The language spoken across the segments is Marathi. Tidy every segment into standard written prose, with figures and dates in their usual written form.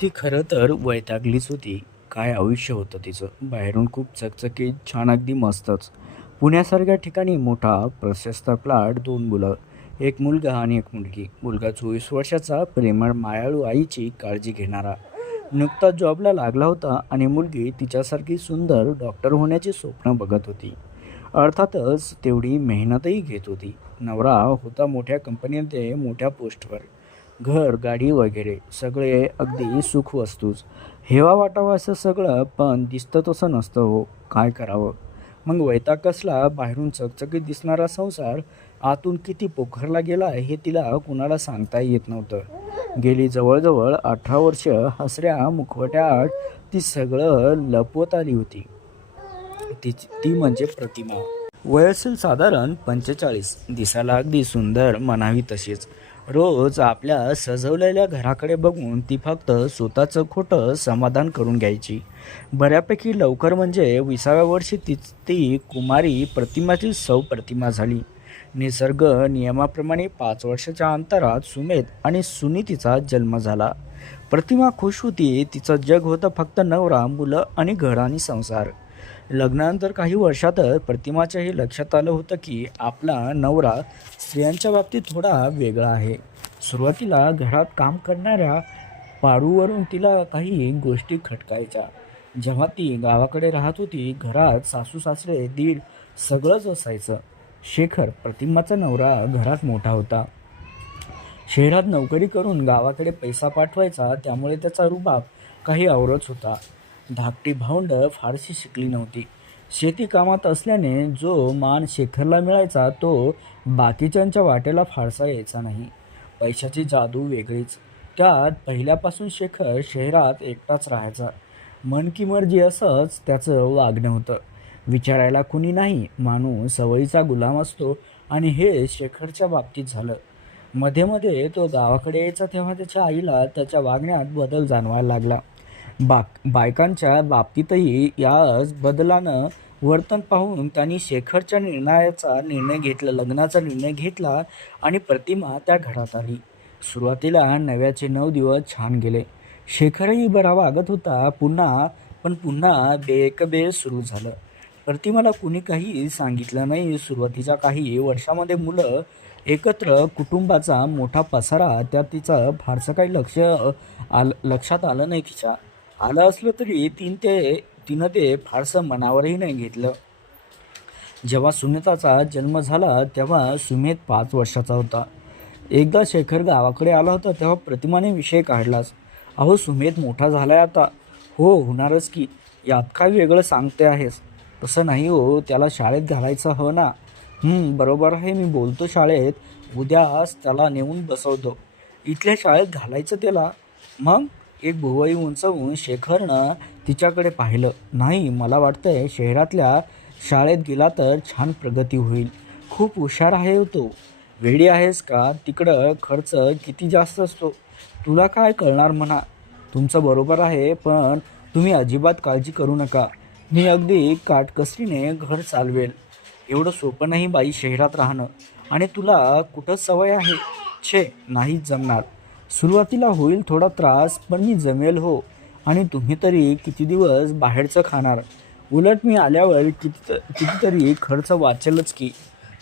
ती खरं तर वैतागलीच होती. काय आयुष्य होतं तिचं. बाहेरून खूप चकचकीत, छान अगदी मस्तच. पुण्यासारख्या ठिकाणी मोठा, प्रशस्त प्लॅट, 2 मुलं, 1 मुलगा आणि 1 मुलगी. मुलगा 24 वर्षाचा, प्रेमळ, मायाळू आईची काळजी घेणारा. नुकताच जॉबला लागला होता आणि मुलगी तिच्यासारखी सुंदर डॉक्टर होण्याची स्वप्न बघत होती. अर्थातच तेवढी मेहनतही घेत होती. नवरा होता मोठ्या कंपनीमध्ये मोठ्या पोस्टवर. घर, गाडी वगैरे सगळे अगदी सुखवस्तूच. हेवा वाटावा असं सगळं, पण दिसतं तसं नसतं हो. काय करावं? मग वैताग कसला, बाहेरून चकचकीत दिसणारा संसार आतून किती पोखरला गेला हे तिला कुणाला सांगता येत नव्हतं. गेली जवळजवळ 18 वर्ष हसऱ्या मुखवट्याआड ती सगळं लपवत आली होती. ती म्हणजे प्रतिमा. वय असेल साधारण 45. दिसायला अगदी सुंदर, म्हणावी तशीच. रोज आपल्या सजवलेल्या घराकडे बघून ती फक्त स्वतःचं खोटं समाधान करून घ्यायची. बऱ्यापैकी लवकर म्हणजे 20व्या वर्षी ती कुमारी प्रतिमाची प्रतिमा झाली. निसर्ग नियमाप्रमाणे 5 वर्षाच्या अंतरात सुमेध आणि सुनीतीचा जन्म झाला. प्रतिमा खुश होती. तिचं जग होतं फक्त नवरा, मुलं आणि घर आणि संसार. लग्नानंतर काही वर्षातच प्रतिमाच्याही लक्षात आलं होतं की आपला नवरा स्त्रियांच्या बाबतीत थोडा वेगळा आहे. सुरुवातीला घरात काम करणाऱ्या पारूवरून तिला काही गोष्टी खटकायच्या. जेव्हा ती गावाकडे राहत होती, घरात सासू सासरे दीर सगळंच असायचं. शेखर, प्रतिमाचा नवरा, घरात मोठा होता. शहरात नोकरी करून गावाकडे पैसा पाठवायचा, त्यामुळे त्याचा रुबाब काही आवरच होता. धाकटी भावंड फारशी शिकली नव्हती. शेती कामात असल्याने जो मान शेखरला मिळायचा तो बाकीच्यांच्या वाट्याला फारसा यायचा नाही. पैशाची जादू वेगळीच. त्यात पहिल्यापासून शेखर शहरात एकटाच राहायचा. मन की मर्जी असंच त्याचं वागणं होतं. विचारायला कुणी नाही, माणूस सवयीचा गुलाम असतो आणि हे शेखरच्या बाबतीत झालं. मध्ये मध्ये तो गावाकडे यायचा तेव्हा त्याच्या आईला त्याच्या वागण्यात बदल जाणवायला लागला. बायकांच्या बाबतीतही याच बदलानं वर्तन पाहून त्यांनी शेखरच्या लग्नाचा निर्णय घेतला आणि प्रतिमा त्या घरात आली. सुरुवातीला नव्याचे 9 दिवस छान गेले. शेखरही बरा वागत होता. पण पुन्हा बेकबे सुरू झालं. प्रतिमाला कुणी काही सांगितलं नाही. सुरुवातीच्या काही वर्षामध्ये मुलं, एकत्र कुटुंबाचा मोठा पसारा, त्यात तिचं फारसं काही लक्षात आलं नाही तिच्या. आलं असलं तरी तिनं ते फारसं मनावरही नाही घेतलं. जेव्हा सुमिताचा जन्म झाला तेव्हा सुमित 5 वर्षाचा होता. एकदा शेखर गावाकडे आला होता तेव्हा प्रतिमाने विषय काढलाच. अहो, सुमित मोठा झालाय आता. हो, होणारच की. यात काय वेगळं सांगते आहेस? तसं नाही हो, त्याला शाळेत घालायचं हवं ना. बरोबर आहे, मी बोलतो शाळेत. उद्याच त्याला नेऊन बसवतो. इथल्या शाळेत घालायचं त्याला? मग? एक भुवई उंचवून शेखरनं तिच्याकडे पाहिलं. नाही, मला वाटतंय शहरातल्या शाळेत गेला तर छान प्रगती होईल. खूप हुशार आहे तो. वेडी आहेस का? तिकडं खर्च किती जास्त असतो. तुला काय कळणार म्हणा. तुमचं बरोबर आहे, पण तुम्ही अजिबात काळजी करू नका. मी अगदी काटकसरीने घर चालवेल. एवढं सोपं नाही बाई शहरात राहणं. आणि तुला कुठं सवय आहे? छे, नाहीच जमणार. सुरुवातीला होईल थोडा त्रास, पण मी जमेल हो. आणि तुम्ही तरी किती दिवस बाहेरचं खाणार? उलट मी आल्यावर कितीतरी खर्च वाचेलच की.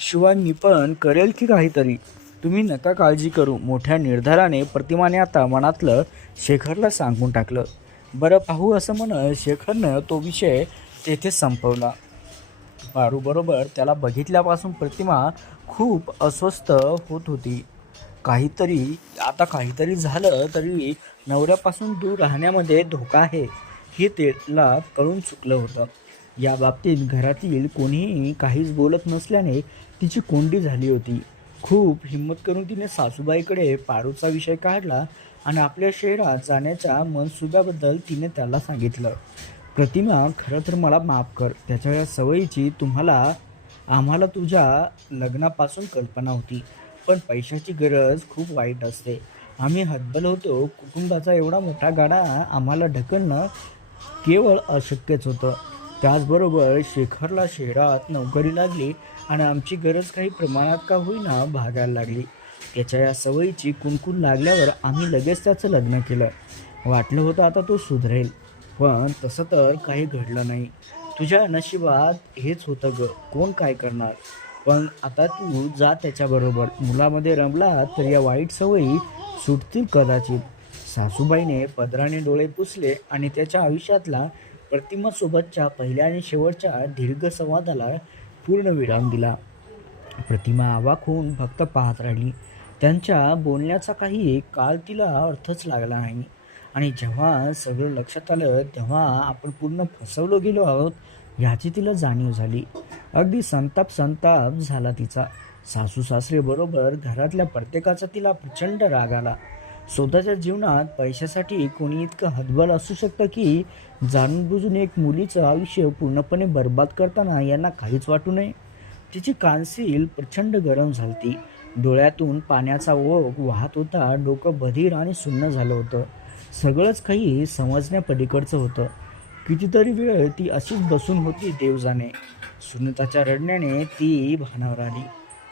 शिवाय मी पण करेल की काहीतरी. तुम्ही नका काळजी करू. मोठ्या निर्धाराने प्रतिमाने आता मनातलं शेखरला सांगून टाकलं. बरं, पाहू असं म्हणत शेखरनं तो विषय तेथेच संपवला. पारूबरोबर त्याला बघितल्यापासून प्रतिमा खूप अस्वस्थ होत होती. काहीतरी झालं तरी नवऱ्यापासून दूर राहण्यामध्ये धोका आहे हे तिला कळून चुकलं होतं. या बाबतीत घरातील कोणीही काहीच बोलत नसल्याने तिची कोंडी झाली होती. खूप हिंमत करून तिने सासूबाईकडे पारूचा विषय काढला आणि आपल्या शहरात जाण्याच्या मनसुब्याबद्दल तिने त्याला सांगितलं. प्रतिमा, खरं तर मला माफ कर. त्याच्या या सवयीची आम्हाला तुझ्या लग्नापासून कल्पना होती. पण पैशाची गरज खूप वाईट असते. आम्ही हतबल होतो. कुटुंबाचा एवढा मोठा गाडा आम्हाला ढकलणं केवळ अशक्यच होतं. त्याचबरोबर शेखरला शहरात नोकरी लागली आणि आमची गरज काही प्रमाणात का होईना भागायला लागली. त्याच्या या सवयीची कुणकुण लागल्यावर आम्ही लगेच त्याचं लग्न केलं. वाटलं होतं आता तो सुधरेल, पण तसं तर काही घडलं नाही. तुझ्या नशिबात हेच होतं गं, कोण काय करणार? पण आता तू जा त्याच्याबरोबर. मुलामध्ये रमला तर या वाईट सवयी सुटतील कदाचित. सासूबाईने पदराने डोळे पुसले आणि त्याच्या आयुष्यातला प्रतिमासोबतच्या पहिल्या आणि शेवटच्या दीर्घ संवादाला पूर्ण विराम दिला. प्रतिमा अवाक होऊन फक्त पाहत राहिली. त्यांच्या बोलण्याचा काही काळ तिला अर्थच लागला नाही. आणि जेव्हा सगळं लक्षात आलं तेव्हा आपण पूर्ण फसवलो गेलो आहोत ह्याची तिला जाणीव झाली. अगदी संताप संताप झाला तिचा. सासू सासरे बरोबर घरातल्या प्रत्येकाचा तिला प्रचंड राग आला. स्वतःच्या जीवनात पैशासाठी कोणी इतकं हतबल असू शकतं की जाणून बुजून एक मुलीचं आयुष्य पूर्णपणे बर्बाद करताना यांना काहीच वाटू नये. तिची कानसील प्रचंड गरम झालती. डोळ्यातून पाण्याचा ओघ वाहत होता. डोकं बधीर आणि सुन्न झालं होतं. सगळंच काही समजण्यापलीकडचं होतं. कितीतरी वेळ ती अशीच बसून होती देव जाणे. सुनीताच्या रडण्याने ती भानावर आली.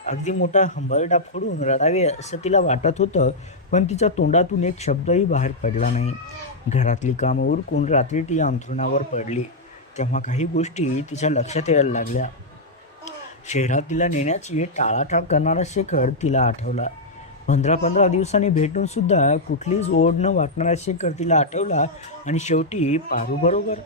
अगदी मोठा हंबरडा फोडून रडावे असं तिला वाटत होतं, पण तिच्या तोंडातून एक शब्दही बाहेर पडला नाही. घरातली कामं उरकून रात्री ती अंथरुणावर पडली तेव्हा काही गोष्टी तिच्या लक्षात यायला लागल्या. शहरात तिला नेण्याची टाळाटाळ करणारा शेखर तिला आठवला. 15-15 दिवसांनी भेटून सुद्धा कुठलीच ओढ न वाटणारा शेखर तिला आठवला. आणि शेवटी पारूबरोबर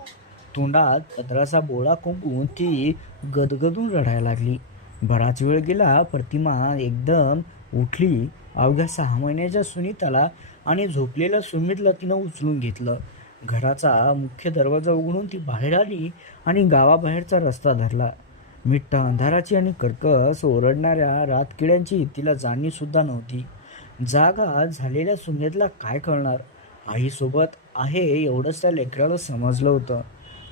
तोंडात पदराचा बोळा कोंबून ती गदगदून रडायला लागली. बराच वेळ गेला. प्रतिमा एकदम उठली. अवघ्या 6 महिन्याच्या सुनीताला आणि झोपलेल्या सुमितला तिनं उचलून घेतलं. घराचा मुख्य दरवाजा उघडून ती बाहेर आली आणि गावाबाहेरचा रस्ता धरला. मिट्ट अंधाराची आणि कर्कश ओरडणाऱ्या रातकिड्यांची तिला जाणीवसुद्धा नव्हती. जागा झालेल्या सुनेतला काय कळणार? आईसोबत आहे एवढंच त्या लेकराला समजलं होतं.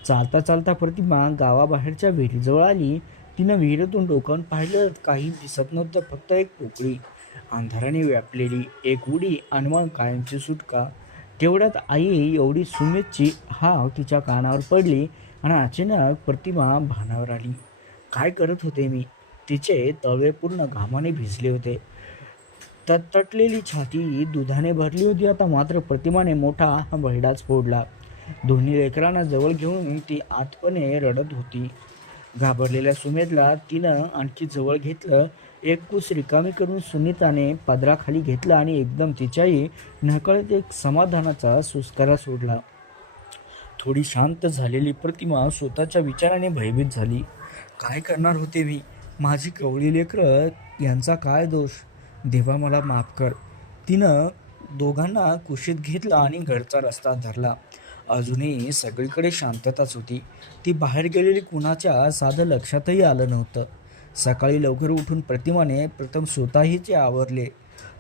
चालता चालता प्रतिमा गावाबाहेरच्या विहिरीजवळ आली. तिनं विहिरीतून डोकावून पाहिलं. काही दिसत नव्हतं, फक्त एक पोकळी, अंधाराने व्यापलेली, एक उडी आणि मग कायमची सुटका. तेवढ्यात आई एवढी सुमितची हाक तिच्या कानावर पडली आणि अचानक प्रतिमा भानावर आली. काय करत होते मी? तिचे तळवे पूर्ण घामाने भिजले होते. तटलेली छाती दुधाने भरली होती. आता मात्र प्रतिमाने मोठा बहिडाच फोडला. दोन्ही लेकरांना जवळ घेऊन ती आतपणे रडत होती. घाबरलेल्या सुमेधला तिनं आणखी जवळ घेतलं. एक कूस रिकामी करून सुनीताने पदराखाली घेतला आणि एकदम तिच्याही नकळत एक समाधानाचा सुस्कारा सोडला. थोडी शांत झालेली प्रतिमा स्वतःच्या विचाराने भयभीत झाली. काय करणार होते मी? माझी कवळी लेकरं, यांचा काय दोष? देवा मला माफ कर. तिनं दोघांना कुशीत घेतला आणि घरचा रस्ता धरला. अजूनही सगळीकडे शांतताच होती. ती बाहेर गेलेली कुणाच्या साधं लक्षातही आलं नव्हतं. सकाळी लवकर उठून प्रतिमाने प्रथम स्वतःहीचे आवरले.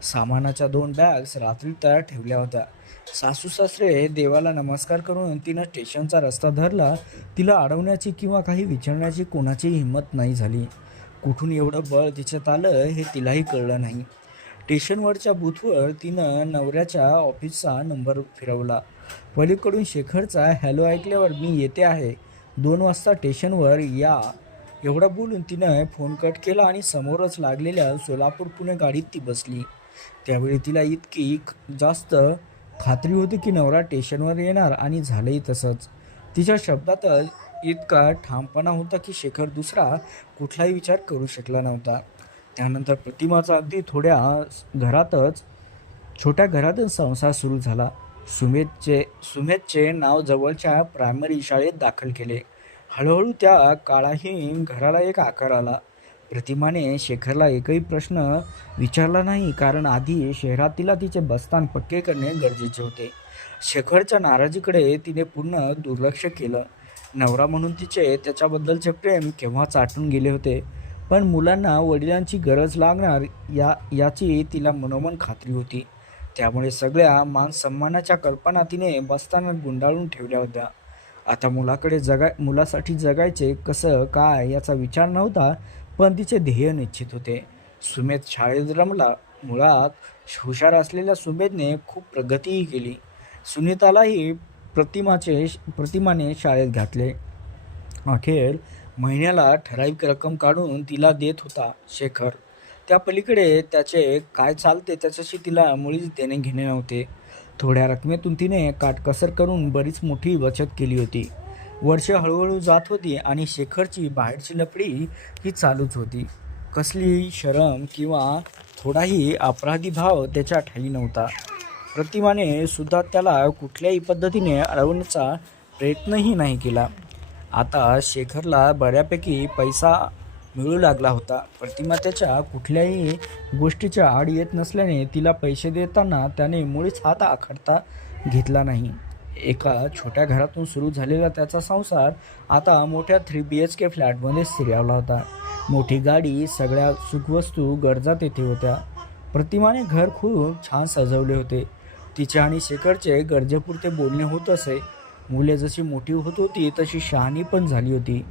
सामानाच्या 2 बॅग्स रात्री तयार ठेवल्या होत्या. सासू सासरे देवाला नमस्कार करून तिनं स्टेशनचा रस्ता धरला. तिला अडवण्याची किंवा काही विचारण्याची कोणाची हिंमत नाही झाली. कुठून एवढं बळ तिच्यात आलं हे तिलाही कळलं नाही. स्टेशनवरच्या बूथवर तिनं नवऱ्याच्या ऑफिसचा नंबर फिरवला. पलीकडून शेखरचा हॅलो ऐकल्यावर मी येते आहे, 2 वाजता स्टेशनवर या एवढं बोलून तिनं फोन कट केला आणि समोरच लागलेल्या सोलापूर पुणे गाडीत ती बसली. त्यावेळी तिला इतकी जास्त खात्री होती की नवरा स्टेशनवर येणार आणि झालंही तसंच. तिच्या शब्दातच इतका ठामपणा होता की शेखर दुसरा कुठलाही विचार करू शकला नव्हता. त्यानंतर प्रतिमाचा अगदी छोट्या घरातच संसार सुरू झाला. सुमेधचे नाव जवळच्या प्रायमरी शाळेत दाखल केले. हळूहळू त्या काळाही घराला एक आकार आला. प्रतिमाने शेखरला एकही प्रश्न विचारला नाही, कारण आधी शहरात तिला तिचे बस्तान पक्के करणे गरजेचे होते. शेखरच्या नाराजीकडे तिने पूर्ण दुर्लक्ष केलं. नवरा म्हणून तिचे त्याच्याबद्दलचे प्रेम केव्हाच आटून गेले होते, पण मुलांना वडिलांची गरज लागणार याची तिला मनोमन खात्री होती. त्यामुळे सगळ्या मानसन्मानाच्या कल्पना तिने बस्तानात गुंडाळून ठेवल्या होत्या. आता मुलासाठी जगायचे कसं काय याचा विचार नव्हता, पण तिचे ध्येय निश्चित होते. सुमेध शाळेत रमला. मुळात हुशार असलेल्या सुमेधने खूप प्रगतीही केली. सुनीतालाही प्रतिमाने शाळेत घातले. अखेर महिन्याला ठराविक रक्कम काढून तिला देत होता शेखर. त्या पलीकडे त्याचे काय चालते त्याच्याशी तिला मुळीच देणे घेणे नव्हते. थोड्या रकमेतून तिने काटकसर करून बरीच मोठी बचत केली होती. वर्ष हळूहळू जात होती आणि शेखरची बाहेरची लफडी ही चालूच होती. कसलीही शरम किंवा थोडाही अपराधी भाव त्याच्या ठाई नव्हता. प्रतिमाने सुद्धा त्याला कुठल्याही पद्धतीने अडवण्याचा प्रयत्नही नाही केला. आता शेखरला बऱ्यापैकी पैसा मिळू लागला होता. प्रतिमा त्याच्या कुठल्याही गोष्टीच्या आड येत नसल्याने तिला पैसे देताना त्याने मुळीच हात आखडता घेतला नाही. एका छोट्या घरातून सुरू झालेला त्याचा संसार आता मोठ्या 3 BHK फ्लॅटमध्ये स्थिरावला होता. मोठी गाडी, सगळ्या सुखवस्तू, गरजा तेथे होत्या. प्रतिमाने घर खूप छान सजवले होते. तिचे आणि शेखरचे गरजेपुरते बोलणे होत असे. मुले जशी मोठी होत होती तशी शहाणी पण झाली होती.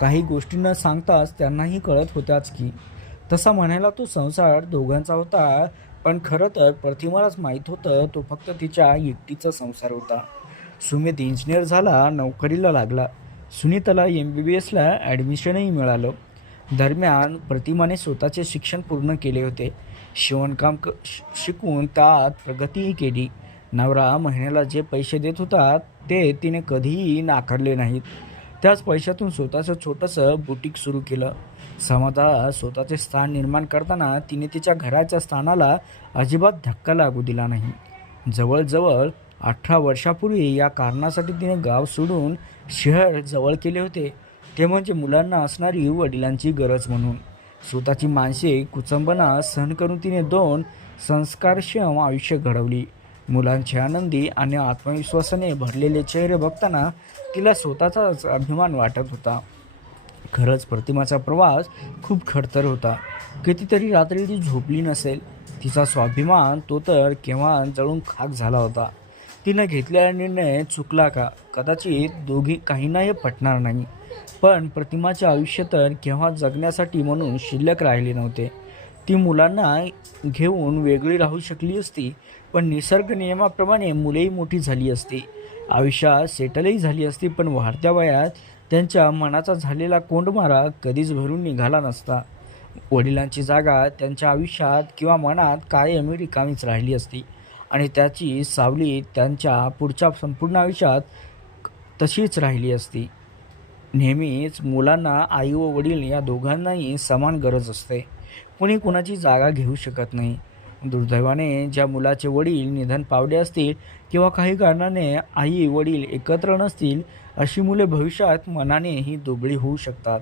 काही गोष्टी न सांगताच त्यांनाही कळत होत्याच की. तसा म्हणायला तो संसार दोघांचा होता, पण खरं तर प्रतिमालाच माहीत होतं तो फक्त तिच्या एकटीचा संसार होता. सुमित इंजिनियर झाला, नोकरीला लागला. सुनीताला MBBSला ॲडमिशनही मिळालं. दरम्यान प्रतिमाने स्वतःचे शिक्षण पूर्ण केले होते. शिवणकाम शिकून त्यात प्रगतीही केली. नवरा महिन्याला जे पैसे देत होता ते तिने कधीही नाकारले नाहीत. त्याच पैशातून स्वतःचं छोटंसं बुटीक सुरू केलं. समाजात स्वतःचे स्थान निर्माण करताना तिने तिच्या घराच्या स्थानाला अजिबात धक्का लागू दिला नाही. जवळजवळ 18 वर्षापूर्वी या कारणासाठी तिने गाव सोडून शहर जवळ केले होते, ते म्हणजे मुलांना असणारी वडिलांची गरज म्हणून. स्वतःची मानसिक कुचंबना सहन करून तिने 2 संस्कारक्षम आयुष्य घडवली. मुलांचे आनंदी आणि आत्मविश्वासाने भरलेले चेहरे बघताना तिला स्वतःचाच अभिमान वाटत होता. खरंच प्रतिमाचा प्रवास खूप खडतर होता. कितीतरी रात्री ती झोपली नसेल. तिचा स्वाभिमान तो तर केव्हा जळून खाक झाला होता. तिनं घेतलेला निर्णय चुकला का? कदाचित दोघी काहींनाही पटणार नाही, पण प्रतिमाचे आयुष्य तर केव्हा जगण्यासाठी म्हणून शिल्लक राहिले नव्हते. ती मुलांना घेऊन वेगळी राहू शकली असती, पण निसर्ग नियमाप्रमाणे मुलेही मोठी झाली असती. आयुष्यात सेटलही झाली असती, पण वाढत्या वयात त्यांच्या मनाचा झालेला कोंडमारा कधीच भरून निघाला नसता. वडिलांची जागा त्यांच्या आयुष्यात किंवा मनात कायम रिकामीच राहिली असती आणि त्याची सावली त्यांच्या पुढच्या संपूर्ण आयुष्यात तशीच राहिली असती. नेहमीच मुलांना आई व वडील या दोघांनाही समान गरज असते. कुणी कुणाची जागा घेऊ शकत नाही. दुर्दैवाने ज्या मुलाचे वडील निधन पावले असतील किंवा काही कारणाने आई वडील एकत्र नसतील, अशी मुले भविष्यात मनानेही दुबळी होऊ शकतात.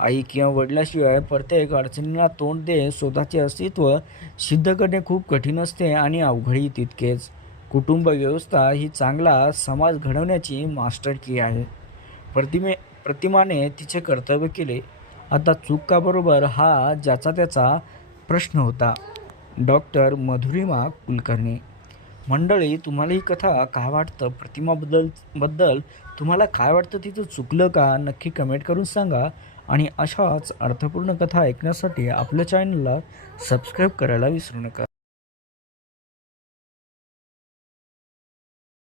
आई किंवा वडिलाशिवाय प्रत्येक अडचणीला तोंड देत स्वतःचे अस्तित्व सिद्ध करणे खूप कठीण असते आणि अवघडही तितकेच. कुटुंब व्यवस्था ही चांगला समाज घडवण्याची मास्टर की आहे. प्रतिमाने तिचे कर्तव्य केले. आता चूक का बरोबर हा ज्याचा त्याचा प्रश्न होता. डॉ. मधुरिमा कुलकर्णी. मंडळी, तुम्हाला ही कथा काय वाटतं? प्रतिमाबद्दल तुम्हाला काय वाटतं? तिचं चुकलं का? नक्की कमेंट करून सांगा. आणि अशाच अर्थपूर्ण कथा ऐकण्यासाठी आपल्या चॅनलला सबस्क्राईब करायला विसरू नका.